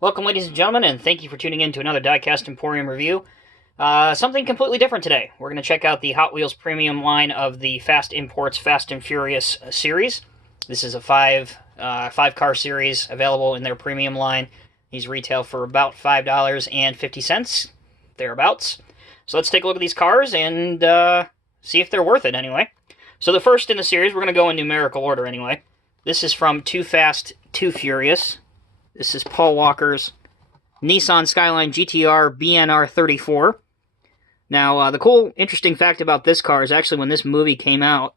Welcome, ladies and gentlemen, and thank you for tuning in to another Diecast Emporium review. Something completely different today. We're going to check out the Hot Wheels premium line of the Fast Imports Fast and Furious series. This is a five-car series available in their premium line. These retail for about $5.50, thereabouts. So let's take a look at these cars and see if they're worth it anyway. So the first in the series, we're going to go in numerical order anyway. This is from Too Fast, Too Furious. This is Paul Walker's Nissan Skyline GTR BNR 34. Now, the cool, interesting fact about this car is actually when this movie came out,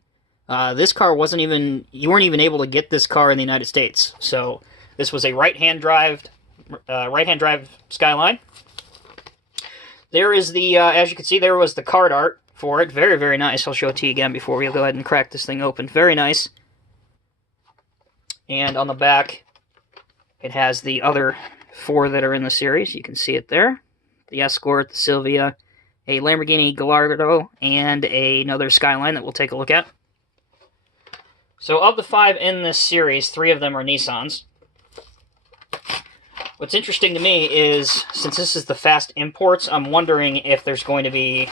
this car you weren't even able to get this car in the United States. So this was a right-hand drive Skyline. There is the, as you can see, there was the card art for it. Very, very nice. I'll show it to you again before we go ahead and crack this thing open. Very nice. And on the back, it has the other four that are in the series. You can see it there. The Escort, the Silvia, a Lamborghini Gallardo, and another Skyline that we'll take a look at. So of the five in this series, three of them are Nissans. What's interesting to me is, since this is the Fast Imports, I'm wondering if there's going to be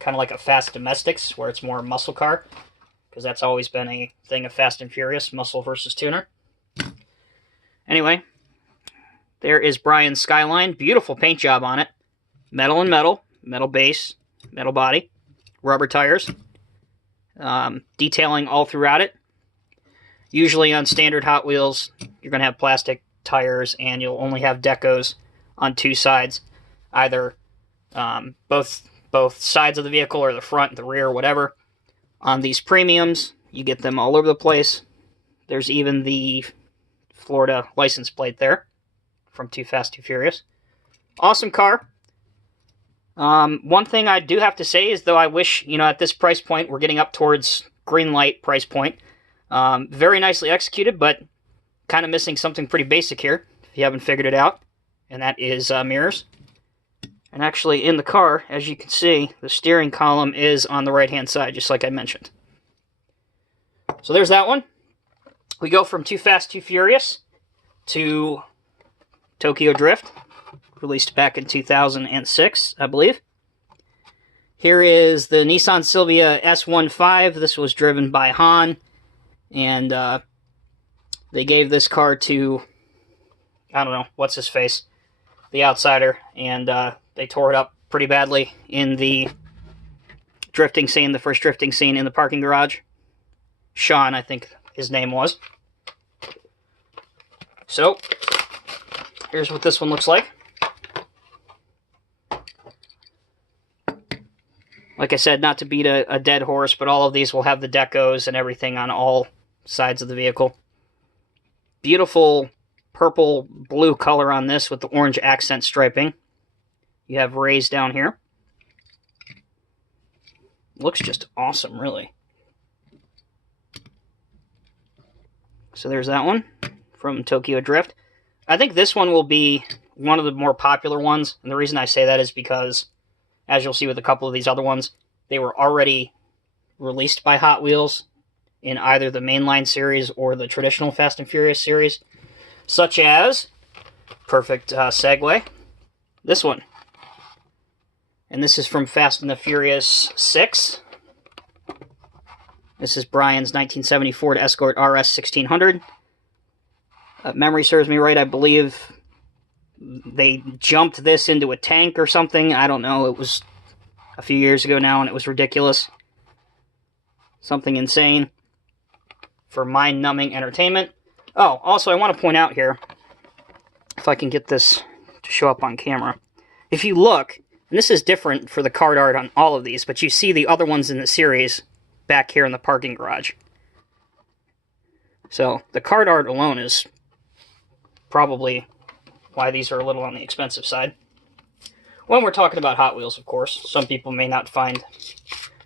kind of like a Fast Domestics, where it's more muscle car, because that's always been a thing of Fast and Furious, muscle versus tuner. Anyway, there is Brian's Skyline. Beautiful paint job on it. Metal and metal. Metal base. Metal body. Rubber tires. Detailing all throughout it. Usually on standard Hot Wheels, you're going to have plastic tires, and you'll only have decos on two sides. Either both sides of the vehicle, or the front, the rear, whatever. On these premiums, you get them all over the place. There's even the Florida license plate there from Too Fast, Too Furious. Awesome car. One thing I do have to say is, though, I wish, at this price point, we're getting up towards green light price point. Very nicely executed, but kind of missing something pretty basic here, if you haven't figured it out, and that is mirrors. And actually, in the car, as you can see, the steering column is on the right-hand side, just like I mentioned. So there's that one. We go from Too Fast, Too Furious to Tokyo Drift, released back in 2006, I believe. Here is the Nissan Silvia S15. This was driven by Han, and they gave this car to, I don't know, what's his face, the Outsider, and they tore it up pretty badly in the drifting scene, the first drifting scene in the parking garage. Sean, I think his name was. So, here's what this one looks like. Like I said, not to beat a dead horse, but all of these will have the decos and everything on all sides of the vehicle. Beautiful purple-blue color on this with the orange accent striping. You have rays down here. Looks just awesome, really. So there's that one from Tokyo Drift. I think this one will be one of the more popular ones, and the reason I say that is because, as you'll see with a couple of these other ones, they were already released by Hot Wheels in either the mainline series or the traditional Fast and Furious series, such as, perfect segue, this one. And this is from Fast and the Furious 6. This is Brian's 1970 Ford Escort RS 1600. Memory serves me right, I believe they jumped this into a tank or something. I don't know. It was a few years ago now, and it was ridiculous. Something insane for mind-numbing entertainment. Oh, also, I want to point out here, if I can get this to show up on camera. If you look, and this is different for the card art on all of these, but you see the other ones in the series back here in the parking garage. So, the card art alone is probably why these are a little on the expensive side. When we're talking about Hot Wheels, of course. Some people may not find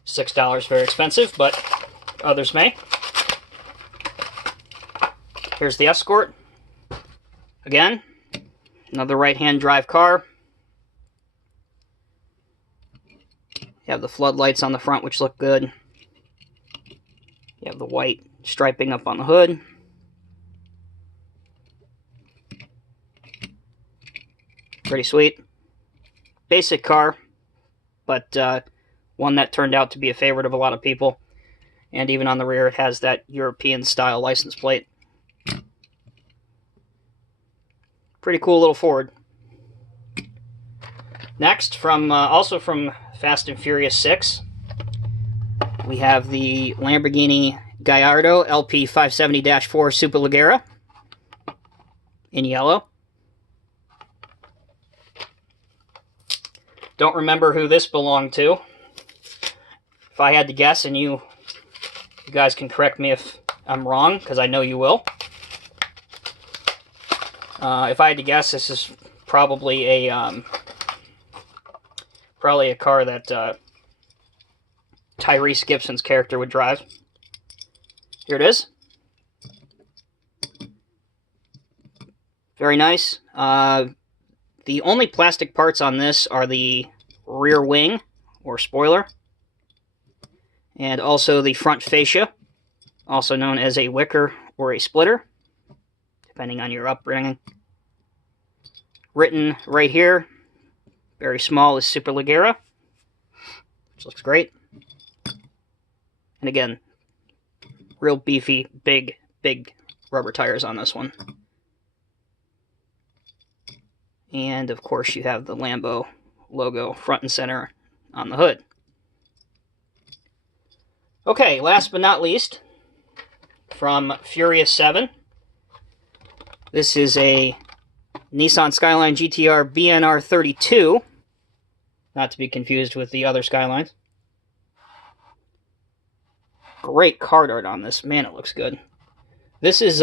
$6 very expensive, but others may. Here's the Escort. Again, another right-hand drive car. You have the floodlights on the front, which look good. You have the white striping up on the hood. Pretty sweet. Basic car, but one that turned out to be a favorite of a lot of people. And even on the rear, it has that European-style license plate. Pretty cool little Ford. Next, also from Fast and Furious 6, we have the Lamborghini Gallardo LP570-4 Superleggera in yellow. Don't remember who this belonged to. If I had to guess, and you guys can correct me if I'm wrong, because I know you will. If I had to guess, this is probably a car that Tyrese Gibson's character would drive. Here it is. Very nice. The only plastic parts on this are the rear wing, or spoiler, and also the front fascia, also known as a wicker or a splitter, depending on your upbringing. Written right here, very small, is Superleggera, which looks great. And again, real beefy, big rubber tires on this one. And of course you have the Lambo logo front and center on the hood. Okay, last but not least, from Furious 7. This is a Nissan Skyline GTR BNR 32, not to be confused with the other Skylines. Great card art on this. Man, it looks good. This is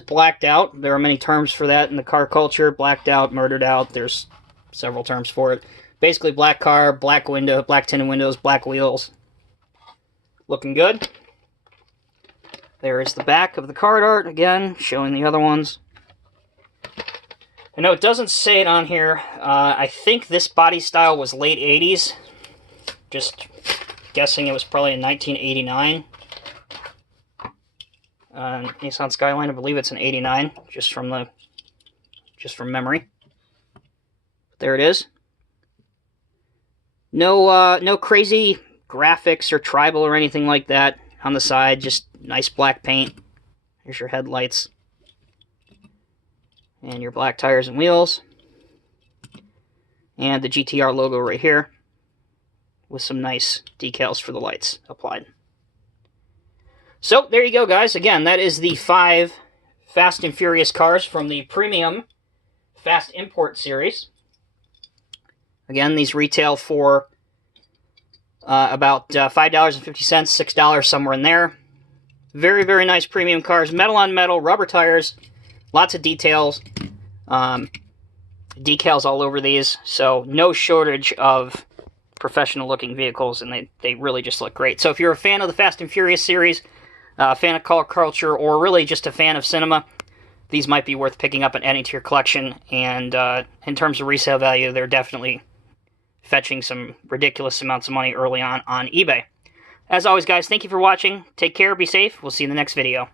blacked out. There are many terms for that in the car culture. Blacked out, murdered out. There's several terms for it. Basically, black car, black window, black tinted windows, black wheels. Looking good. There is the back of the card art, again, showing the other ones. I know it doesn't say it on here. I think this body style was late 80s. Just guessing it was probably in 1989. Nissan Skyline, I believe it's an 89, just from memory. But there it is. No crazy graphics or tribal or anything like that on the side. Just nice black paint. Here's your headlights and your black tires and wheels, and the GTR logo right here with some nice decals for the lights applied. So, there you go, guys. Again, that is the 5 Fast and Furious cars from the premium Fast Import series. Again, these retail for about $5.50, $6, somewhere in there. Very, very nice premium cars. Metal on metal, rubber tires, lots of details. Decals all over these, so no shortage of professional-looking vehicles, and they really just look great. So if you're a fan of the Fast and Furious series, a fan of car culture, or really just a fan of cinema, these might be worth picking up and adding to your collection. And in terms of resale value, they're definitely fetching some ridiculous amounts of money early on eBay. As always, guys, thank you for watching. Take care, be safe. We'll see you in the next video.